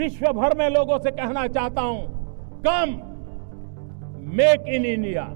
विश्व भर में लोगों से कहना चाहता हूं, कम मेक इन इंडिया।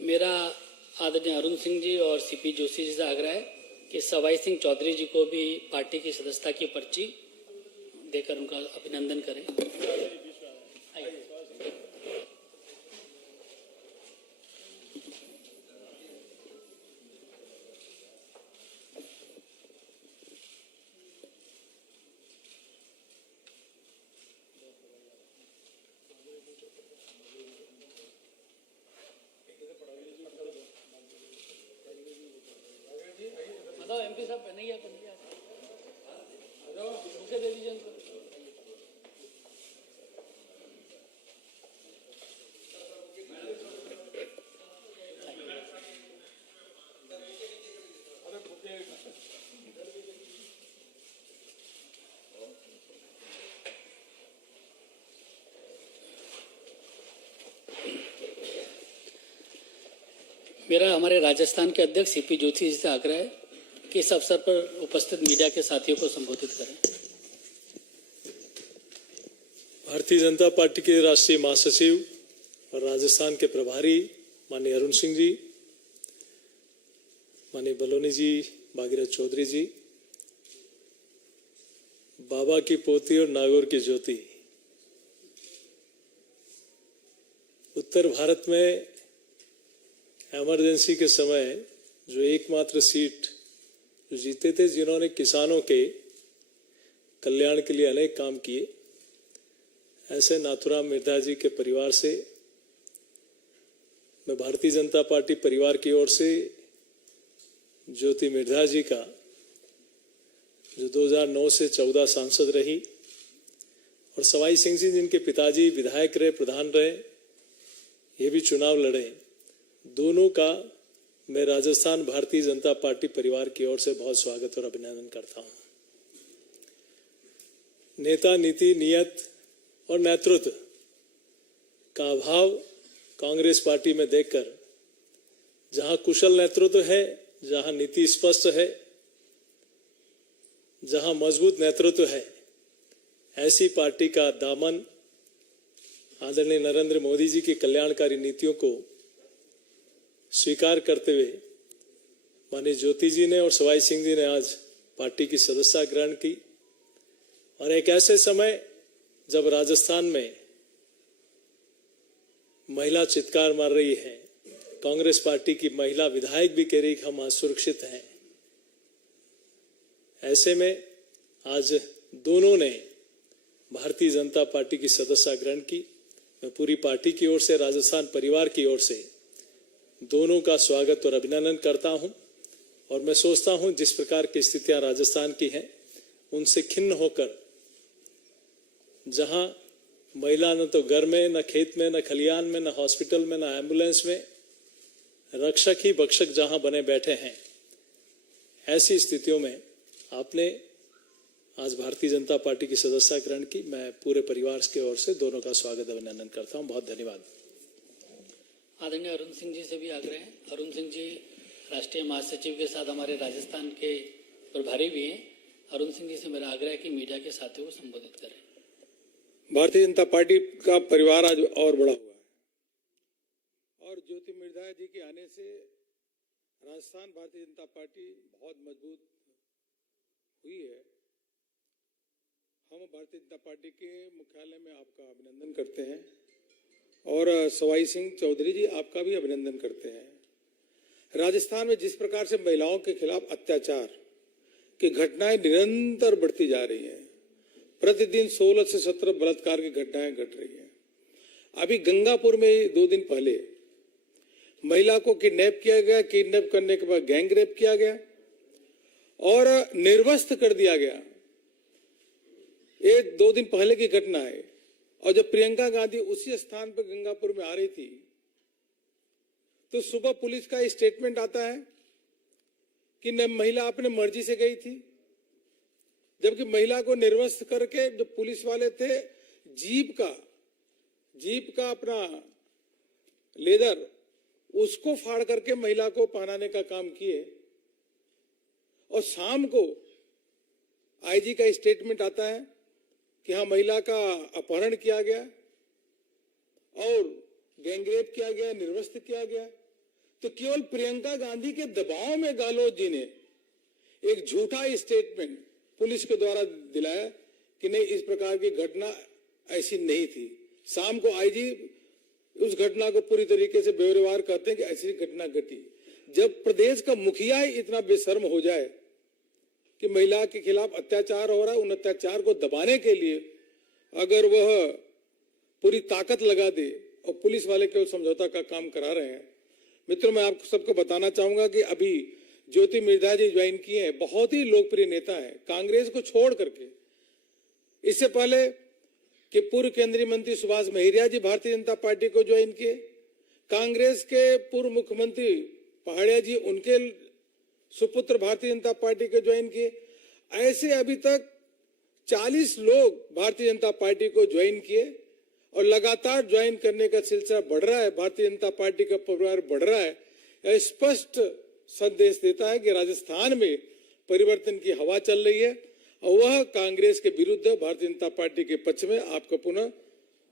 मेरा आदरणीय अरुण सिंह जी और सीपी जोशी जी से आग्रह है कि सवाई सिंह चौधरी जी को भी पार्टी की सदस्यता की पर्ची देकर उनका अभिनंदन करें। एमपी साहब नहीं आते उसे दे दीजिए उनको। मेरा हमारे राजस्थान के अध्यक्ष सीपी जोशी जी से आग्रह है कि इस अवसर पर उपस्थित मीडिया के साथियों को संबोधित करें। भारतीय जनता पार्टी के राष्ट्रीय महासचिव और राजस्थान के प्रभारी माननीय अरुण सिंह जी, माननीय बलोनी जी, भागीरथ चौधरी जी, बाबा की पोती और नागौर की ज्योति, उत्तर भारत में इमरजेंसी के समय जो एकमात्र सीट जो जीते थे, जिन्होंने किसानों के कल्याण के लिए अनेक काम किए, ऐसे नाथुराम मिर्धा जी के परिवार से मैं भारतीय जनता पार्टी परिवार की ओर से ज्योति मिर्धा जी का, जो 2009 से 14 सांसद रही, और सवाई सिंह जी जिनके पिताजी विधायक रहे, प्रधान रहे, ये भी चुनाव लड़े, दोनों का मैं राजस्थान भारतीय जनता पार्टी परिवार की ओर से बहुत स्वागत और अभिनंदन करता हूं। नेता, नीति, नियत और नेतृत्व का अभाव कांग्रेस पार्टी में देखकर, जहां कुशल नेतृत्व है, जहां नीति स्पष्ट है, जहां मजबूत नेतृत्व है, ऐसी पार्टी का दामन आदरणीय नरेंद्र मोदी जी की कल्याणकारी नीतियों को स्वीकार करते हुए माननीय ज्योति जी ने और सवाई सिंह जी ने आज पार्टी की सदस्यता ग्रहण की। और एक ऐसे समय जब राजस्थान में महिला चित्कार मार रही है, कांग्रेस पार्टी की महिला विधायक भी कह रही कि हम असुरक्षित हैं, ऐसे में आज दोनों ने भारतीय जनता पार्टी की सदस्यता ग्रहण की। मैं पूरी पार्टी की ओर से, राजस्थान परिवार की ओर से दोनों का स्वागत और अभिनंदन करता हूं। और मैं सोचता हूं जिस प्रकार की स्थितियां राजस्थान की हैं, उनसे खिन्न होकर, जहां महिला न तो घर में, न खेत में, न खलियान में, न हॉस्पिटल में, न एम्बुलेंस में, रक्षक ही भक्षक जहां बने बैठे हैं, ऐसी स्थितियों में आपने आज भारतीय जनता पार्टी की सदस्यता ग्रहण की। मैं पूरे परिवार की ओर से दोनों का स्वागत अभिनंदन करता हूं। बहुत धन्यवाद। आदरणीय अरुण सिंह जी से भी आग्रह है। अरुण सिंह जी राष्ट्रीय महासचिव के साथ हमारे राजस्थान के प्रभारी भी हैं। अरुण सिंह जी से मेरा आग्रह है कि मीडिया के साथियों को संबोधित करें। भारतीय जनता पार्टी का परिवार आज और बड़ा हुआ है और और ज्योति मिर्धा जी के आने से राजस्थान भारतीय जनता पार्टी बहुत मजबूत हुई है। हम भारतीय जनता पार्टी के मुख्यालय में आपका अभिनंदन करते हैं और सवाई सिंह चौधरी जी आपका भी अभिनंदन करते हैं। राजस्थान में जिस प्रकार से महिलाओं के खिलाफ अत्याचार की घटनाएं निरंतर बढ़ती जा रही हैं, प्रतिदिन 16 से 17 बलात्कार की घटनाएं घट रही हैं। अभी गंगापुर में 2 दिन पहले महिला को किडनैप किया गया, किडनैप करने के बाद गैंग रेप किया गया और निर्वस्त्र कर दिया गया। ये 2 दिन पहले की घटना है। और जब प्रियंका गांधी उसी स्थान पर गंगापुर में आ रही थी तो सुबह पुलिस का स्टेटमेंट आता है कि न महिला अपने मर्जी से गई थी, जबकि महिला को निर्वस्त्र करके जो पुलिस वाले थे जीप का अपना लेदर उसको फाड़ करके महिला को पहनाने का काम किए। और शाम को आईजी का स्टेटमेंट आता है कि हाँ महिला का अपहरण किया गया और गैंगरेप किया गया, निर्वस्त्र किया गया। तो केवल प्रियंका गांधी के दबाव में गहलोत जी ने एक झूठा स्टेटमेंट पुलिस के द्वारा दिलाया कि नहीं, इस प्रकार की घटना ऐसी नहीं थी। शाम को आईजी उस घटना को पूरी तरीके से बेवरेवार कहते हैं कि ऐसी घटना घटी। जब प्रदेश का मुखिया ही इतना बेशर्म हो जाए कि महिला के खिलाफ अत्याचार हो रहा है, उन अत्याचार को दबाने के लिए अगर वह पूरी ताकत लगा दे और पुलिस वाले केवल समझौता का काम करा रहे हैं। मित्रों, मैं आपको सबको बताना चाहूंगा कि अभी ज्योति मिर्धा जी ज्वाइन किए हैं, बहुत ही लोकप्रिय नेता है कांग्रेस को छोड़ करके। इससे पहले कि पूर्व केंद्रीय मंत्री सुभाष महरिया जी भारतीय जनता पार्टी को ज्वाइन किए, कांग्रेस के पूर्व मुख्यमंत्री पहाड़िया जी उनके सुपुत्र भारतीय जनता पार्टी को ज्वाइन किए। ऐसे अभी तक 40 लोग भारतीय जनता पार्टी को ज्वाइन किए और लगातार ज्वाइन करने का सिलसिला बढ़ रहा है। भारतीय जनता पार्टी का परिवार बढ़ रहा है। यह स्पष्ट संदेश देता है कि राजस्थान में परिवर्तन की हवा चल रही है और वह कांग्रेस के विरुद्ध भारतीय जनता पार्टी के पक्ष में। आपका पुनः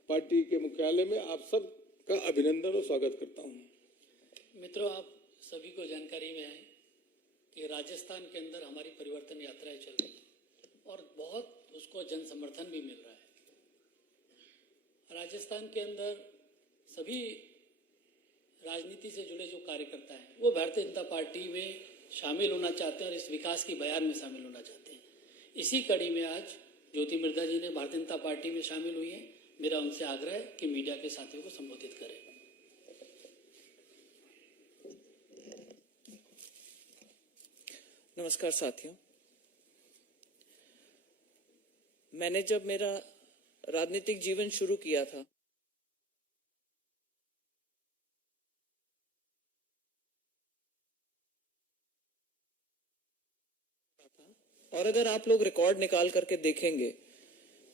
पार्टी के मुख्यालय में आप सब का अभिनंदन और स्वागत करता हूं। मित्रों, आप सभी को जानकारी में है कि राजस्थान के अंदर हमारी परिवर्तन यात्राएं चल रही है और बहुत उसको जन समर्थन भी मिल रहा है। राजस्थान के अंदर सभी राजनीति से जुड़े जो कार्यकर्ता हैं वो भारतीय जनता पार्टी में शामिल होना चाहते हैं और इस विकास की बयान में शामिल होना चाहते हैं। इसी कड़ी में आज ज्योति मिर्धा जी ने भारतीय जनता पार्टी में शामिल हुई हैं। मेरा उनसे आग्रह है कि मीडिया के साथियों को संबोधित करें। नमस्कार साथियों, मैंने जब मेरा राजनीतिक जीवन शुरू किया था और अगर आप लोग रिकॉर्ड निकाल करके देखेंगे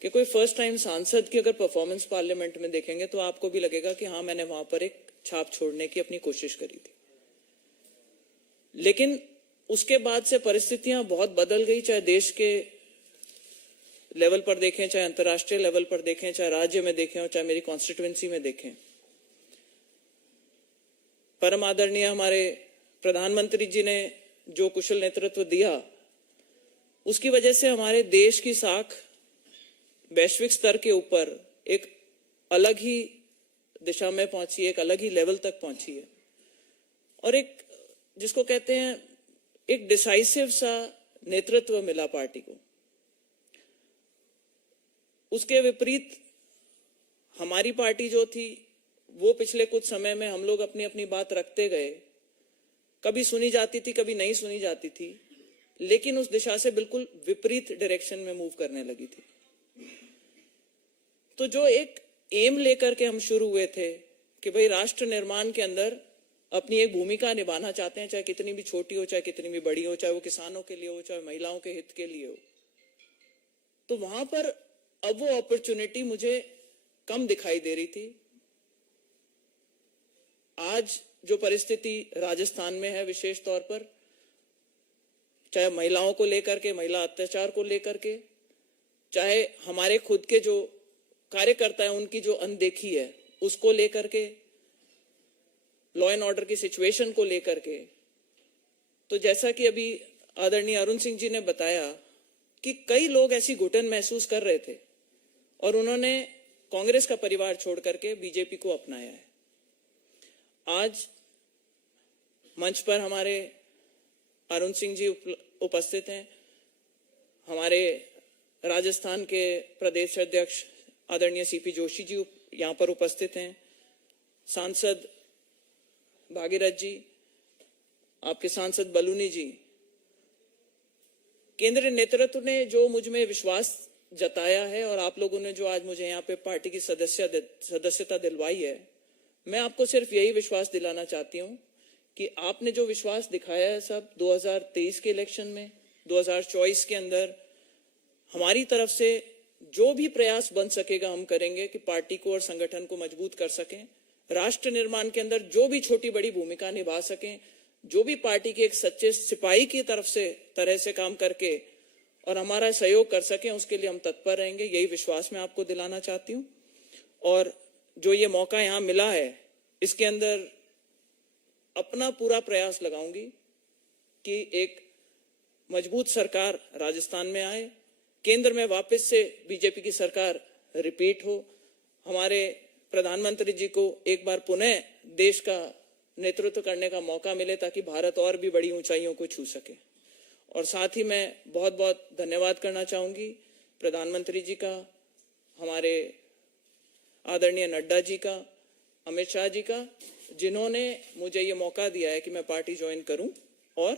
कि कोई फर्स्ट टाइम सांसद की अगर परफॉर्मेंस पार्लियामेंट में देखेंगे तो आपको भी लगेगा कि हाँ, मैंने वहां पर एक छाप छोड़ने की अपनी कोशिश करी थी। लेकिन उसके बाद से परिस्थितियां बहुत बदल गई, चाहे देश के लेवल पर देखें, चाहे अंतर्राष्ट्रीय लेवल पर देखें, चाहे राज्य में देखें और चाहे मेरी कॉन्स्टिट्यूएंसी में देखें। परम आदरणीय हमारे प्रधानमंत्री जी ने जो कुशल नेतृत्व दिया, उसकी वजह से हमारे देश की साख वैश्विक स्तर के ऊपर एक अलग ही दिशा में पहुंची है, एक अलग ही लेवल तक पहुंची है और एक जिसको कहते हैं एक डिसाइसिव सा नेतृत्व मिला पार्टी को। उसके विपरीत हमारी पार्टी जो थी वो पिछले कुछ समय में हम लोग अपनी अपनी बात रखते गए, कभी सुनी जाती थी, कभी नहीं सुनी जाती थी, लेकिन उस दिशा से बिल्कुल विपरीत डायरेक्शन में मूव करने लगी थी। तो जो एक एम लेकर के हम शुरू हुए थे कि भाई राष्ट्र निर्माण के अंदर अपनी एक भूमिका निभाना चाहते हैं, चाहे कितनी भी छोटी हो, चाहे कितनी भी बड़ी हो, चाहे वो किसानों के लिए हो, चाहे महिलाओं के हित के लिए हो, तो वहां पर अब वो अपॉर्चुनिटी मुझे कम दिखाई दे रही थी। आज जो परिस्थिति राजस्थान में है, विशेष तौर पर चाहे महिलाओं को लेकर के, महिला अत्याचार को लेकर के, चाहे हमारे खुद के जो कार्यकर्ता हैं उनकी जो अनदेखी है उसको लेकर के, लॉ एंड ऑर्डर की सिचुएशन को लेकर के, तो जैसा कि अभी आदरणीय अरुण सिंह जी ने बताया कि कई लोग ऐसी घुटन महसूस कर रहे थे और उन्होंने कांग्रेस का परिवार छोड़ करके बीजेपी को अपनाया है। आज मंच पर हमारे अरुण सिंह जी उपस्थित हैं, हमारे राजस्थान के प्रदेश अध्यक्ष आदरणीय सीपी जोशी जी यहाँ पर उपस्थित हैं, सांसद भागीरथ जी, आपके सांसद बलूनी जी। केंद्रीय नेतृत्व ने जो मुझ में विश्वास जताया है और आप लोगों ने जो आज मुझे यहाँ पे पार्टी की सदस्यता दिलवाई है, मैं आपको सिर्फ यही विश्वास दिलाना चाहती हूँ कि आपने जो विश्वास दिखाया है सब 2023 के इलेक्शन में, 2024 के अंदर हमारी तरफ से जो भी प्रयास बन सकेगा हम करेंगे कि पार्टी को और संगठन को मजबूत कर सकें, राष्ट्र निर्माण के अंदर जो भी छोटी बड़ी भूमिका निभा सकें, जो भी पार्टी के एक सच्चे सिपाही की तरह से काम करके और हमारा सहयोग कर सकें, उसके लिए हम तत्पर रहेंगे। यही विश्वास मैं आपको दिलाना चाहती हूँ। और जो ये मौका यहाँ मिला है, इसके अंदर अपना पूरा प्रयास लगाऊंगी कि एक मजबूत सरकार राजस्थान में आए, केंद्र में वापस से बीजेपी की सरकार रिपीट हो, हमारे प्रधानमंत्री जी को एक बार पुनः देश का नेतृत्व करने का मौका मिले ताकि भारत और भी बड़ी ऊंचाइयों को छू सके। और साथ ही मैं बहुत बहुत धन्यवाद करना चाहूंगी प्रधानमंत्री जी का, हमारे आदरणीय नड्डा जी का, अमित शाह जी का, जिन्होंने मुझे ये मौका दिया है कि मैं पार्टी ज्वाइन करूं और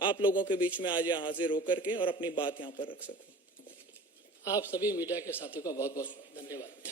आप लोगों के बीच में आज यहाँ हाजिर होकर के और अपनी बात यहाँ पर रख सकूं। आप सभी मीडिया के साथियों का बहुत बहुत धन्यवाद।